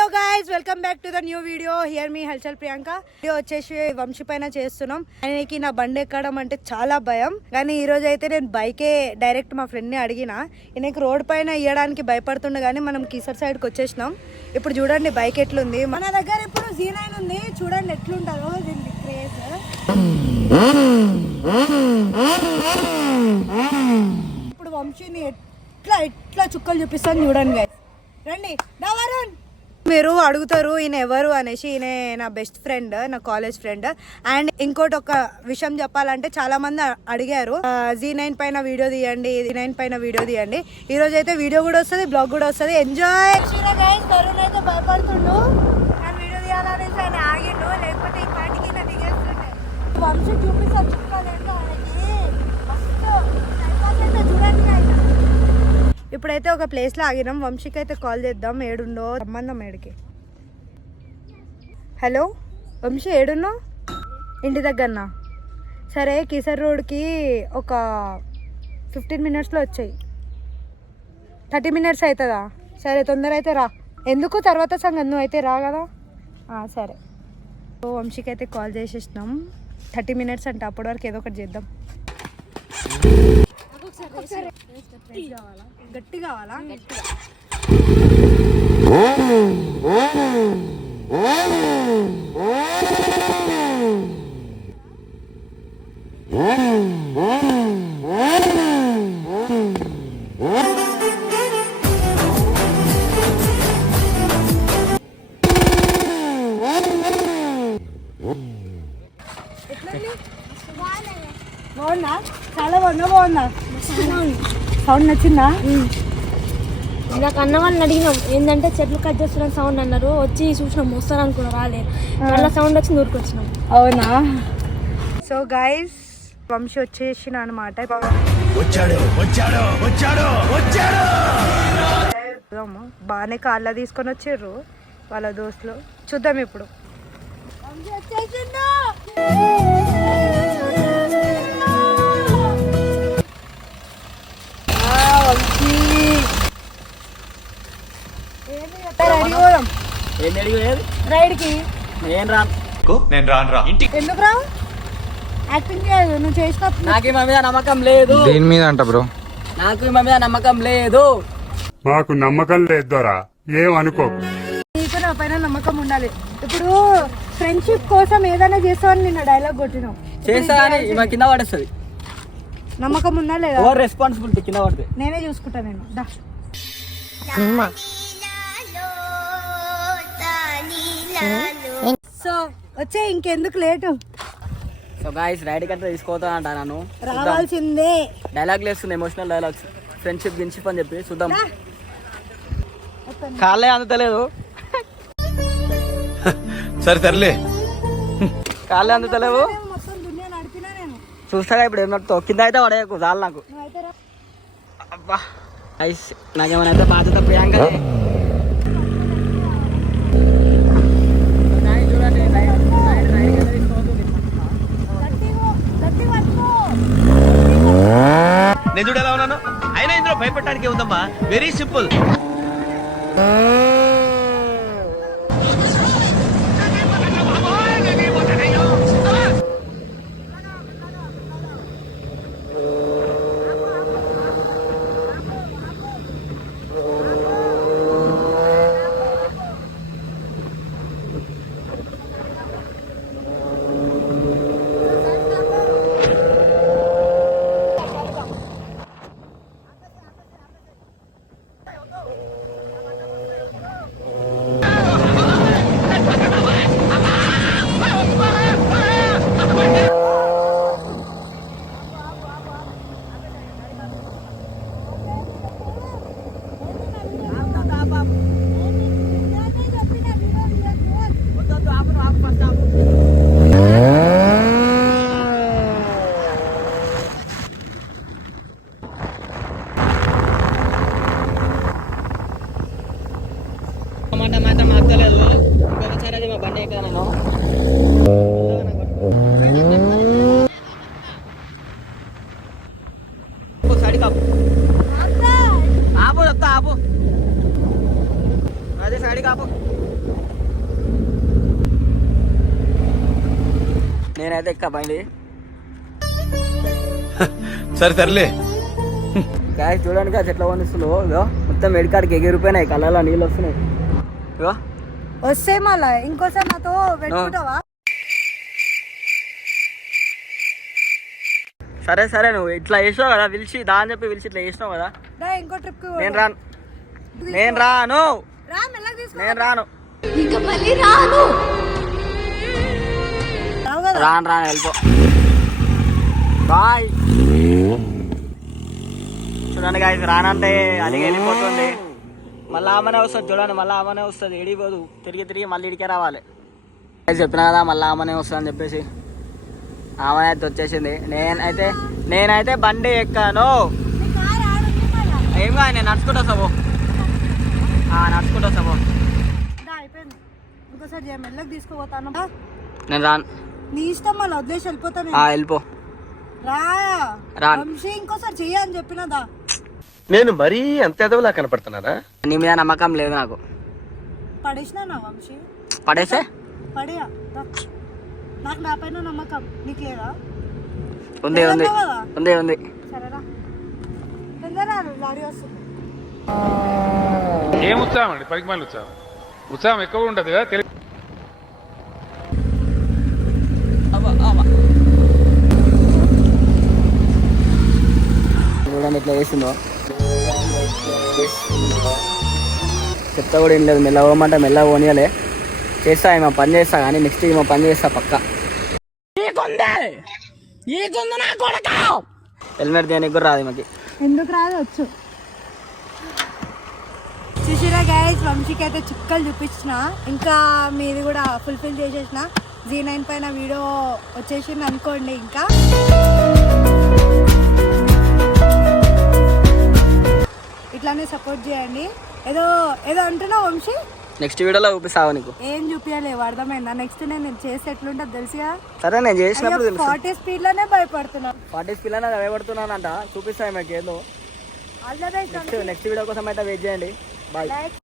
Hello guys, welcome back to the new video. Here మీ Halchal Priyanka. Video వచ్చేసి వంశీ పైన చేస్తున్నాం. ఆయనకి నా బండి ఎక్కడం అంటే చాలా భయం, కానీ ఈ రోజు అయితే నేను బైకే డైరెక్ట్ మా ఫ్రెండ్ని అడిగిన. ఈయనకి రోడ్ పైన ఇవ్వడానికి భయపడుతుండే, కానీ మనం కీసర్ సైడ్కి వచ్చేసినాం. ఇప్పుడు చూడండి బైక్ ఎట్లుంది. మన దగ్గర ఇప్పుడు Z9 ఉంది, చూడండి ఎట్లుంటుందో దీనికి క్రేజ్. ఇప్పుడు వంశీని ఎట్లా ఎట్లా చుక్కలు చూపిస్తాను చూడండి గైస్. రండి వరుణ్. మీరు అడుగుతారు ఈయన ఎవరు అనేసి. ఈయన నా బెస్ట్ ఫ్రెండ్, నా కాలేజ్ ఫ్రెండ్. అండ్ ఇంకోటి ఒక విషయం చెప్పాలంటే, చాలా మంది అడిగారు Z9 పైన వీడియో తీయండి, Z9 పైన వీడియో తీయండి. ఈ రోజు అయితే వీడియో కూడా వస్తుంది, బ్లాగ్ కూడా వస్తుంది. ఎంజాయ్. తరుణ్ అయితే భయపడుతుండు, నేను వీడియో తీయాలనేసి ఆయన ఆగిండు, లేకపోతే ఈ పాటికి నా దిగేస్తుండే. వంశీ చూపిస్తారు చుట్టాలేంటో ఆయనకి మస్తు చూడండి. ఇప్పుడైతే ఒక ప్లేస్లో ఆగినాం. వంశీకి అయితే కాల్ చేద్దాం, ఏడుండో సంబంధం ఏడికి. హలో వంశీ, ఏడున్నావు? ఇంటి దగ్గరనా? సరే, కీసర్ రోడ్కి ఒక 15 మినిట్స్లో వచ్చాయి. 30 మినిట్స్ అవుతుందా? సరే, తొందర అయితే రా. ఎందుకు తర్వాత సంగతి, నువ్వు అయితే రా కదా. సరే. వంశీకి అయితే కాల్ చేసేసినాం. 30 మినిట్స్ అంటే అప్పటి వరకు ఏదో ఒకటి చేద్దాం. గట్టి కావాలా? బాగుందా? చాలా బాగుందా? సౌండ్ నచ్చిందా? నాకు అన్న వాళ్ళని అడిగినాం, ఏంటంటే చెట్లు కట్ చేస్తున్నాం సౌండ్ అన్నారు. వచ్చి చూసినాం, వస్తారు అనుకున్నా, రాలే. మళ్ళీ సౌండ్ వచ్చి ఊరికి వచ్చినాం. అవునా? సో గైస్, వంశీ వచ్చేసిన అనమాట. బాగానే కార్లో తీసుకొని వచ్చారు వాళ్ళ దోస్తులు. చూద్దాం ఇప్పుడు. ఎందుకు రా? యాక్టింగ్ చేయదు నువ్వు చేసినప్పుడు. నాకు మా మీద నమ్మకం లేదు. దేని మీద అంట బ్రో? నాకు మా మీద నమ్మకం లేదు. మాకు నమ్మకం లేదురా, ఏమనుకోకు. నీకు నా పైన నమ్మకం ఉండాలి. ఇప్పుడు ఫ్రెండ్షిప్ కోసం ఏదైనా చేస్తావని నిన్న డైలాగ్ కొట్టినావు. చేస్తా కానీ మా కింద పడేస్తుంది. నమ్మకం ఉందా లేదా? ఓవర్ రెస్పాన్సిబిలిటీ, కింద పడితే నేనే చూసుకుంటా. నేను సో వచ్చే, ఇంకెందుకు లేటు. సో గాయ్స్, రైడ్ కంటే తీసుకోతా అంట. నన్ను రావాల్సిందే. డైలాగ్ లేస్తుంది, ఎమోషనల్ డైలాగ్స్, ఫ్రెండ్షిప్ గిన్షిప్ అని చెప్పి. చూద్దాం. కాళ్ళే అందుతలేదు. సరే తరలే, కాళ్ళే అందుతలేవు. మొత్తం దునియా నడిపినా నేను. చూస్తాగా ఇప్పుడు ఏం నడుపుతావు. కింద అయితే పడేయకు, చాలు నాకు. అబ్బా గైస్, నాకేమైనా అయితే బాధ్యత ప్రియాంక. నేను చూడు ఎలా ఉన్నాను. అయినా ఇందులో భయపడటానికి ఉందమ్మా, వెరీ సింపుల్. మాత్రం ఆపుతలేదు. ఇంకొకసారి అది మా బండి ఎక్కడ నేను సైడ్ కాపు ఆపు, చెప్తా ఆపు. అదే సైడ్ కాపు. నేనైతే ఎక్క బండి. సరే సర్లే. గాయస్ చూడండి గాయస్ ఎట్లా వండిస్తుందో. ఇగో మొత్తం మెడికాడికి ఎగిరిపోయినాయి, కళ్ళలో నీళ్ళు వస్తున్నాయి. ఇగో వస్తే మళ్ళా ఇంకోసారి నాతో పెట్టుకుంటావా? సరే సరే, నువ్వు ఇట్లా వేసావు కదా పిలిచి దా అని చెప్పి పిలిచి ఇట్లా వేసినావు కదా. రా ఇంకో ట్రిప్ కి నేను రాను, నేను రాను, రా మెల్లగా తీసుకో. నేను రాను, రావు కదా. రాను రాను వెళ్ళిపో. బాయ్. చూడండి గాయస్ రానంటే అలిగి వెళ్ళిపోతుంది. మళ్ళీ ఆమెనే వస్తుంది చూడండి, మళ్ళీ ఆమెనే వస్తుంది, ఎడిపోదు, తిరిగి తిరిగి మళ్ళీ ఇడికే రావాలి. చెప్పినా కదా మళ్ళీ ఆమెనే వస్తుంది అని చెప్పేసి ఆమె అయితే వచ్చేసింది. నేనైతే బండి ఎక్కాను. ఏం కాదు, నేను నడుచుకుంటా వస్తావు, నడుచుకుంటూ వస్తావు. దా, అయిపోయింది. ఇంకోసారి మెల్లగా తీసుకోపోతాను. నేను రాను. నీ ఇష్టం, మళ్ళీ వదిలేసి వెళ్ళిపోతాను. వెళ్ళిపో. రా రాను. వంశీ ఇంకోసారి చెయ్యని చెప్పినదా. నేను మరీ అంత ఎదవలా కనపడుతున్నారా? నీ మీద నమ్మకం లేదు నాకు. పడేసినా నా వంశీ, పడేసే పడేయా. దా. నాకు నా పైన నమ్మకం, నీకు లేదా? ఉంది ఉంది ఉంది ఉంది. సరేరా, తొందరగా లారీ వస్తుంది. ఏం ఉత్సాహం అండి, పనికి మళ్ళీ ఉత్సాహం. ఉత్సాహం ఎక్కువ ఉంటుంది కదా. చూడండి ఇట్లా వేసిందో. చెప్తా కూడా ఏం లేదు, మెల్లగా పోమంటే మెల్లగా పోనీయలే. చేస్తా, ఏమో పని చేస్తా కానీ నెక్స్ట్ ఏమో పని చేస్తా పక్క. హెల్మెట్ దేనికి కూడా రాదు మాకి. ఎందుకు రాదు, వచ్చు. చూసిరా గైస్, వంశీకి అయితే చుక్కలు చూపించిన, ఇంకా మీది కూడా ఫుల్ఫిల్ చేసేసిన. Z9 పైన వీడియో వచ్చేసింది అనుకోండి. ఇంకా ఇట్లానే సపోర్ట్ చేయండి. ఏదో ఏదో అంటున్నావు వంశీ, నెక్స్ట్ వీడియోలో చూపిస్తావా నీకు? ఏం చూపించలేవు, అర్థమైందా? నెక్స్ట్ నేను చేసి ఎట్లుంటుంది తెలుసుగా. సరే నేను చేసినప్పుడు తెలుసు. 40 స్పీడ్ లోనే భయపడుతున్నా. 40 పిల్లలు భయపడుతున్నానంట, చూపిస్తాయి మాకు ఏదో. All the best. Next video కోసం అయితే వెయిట్ చేయండి. బాయ్. లైక్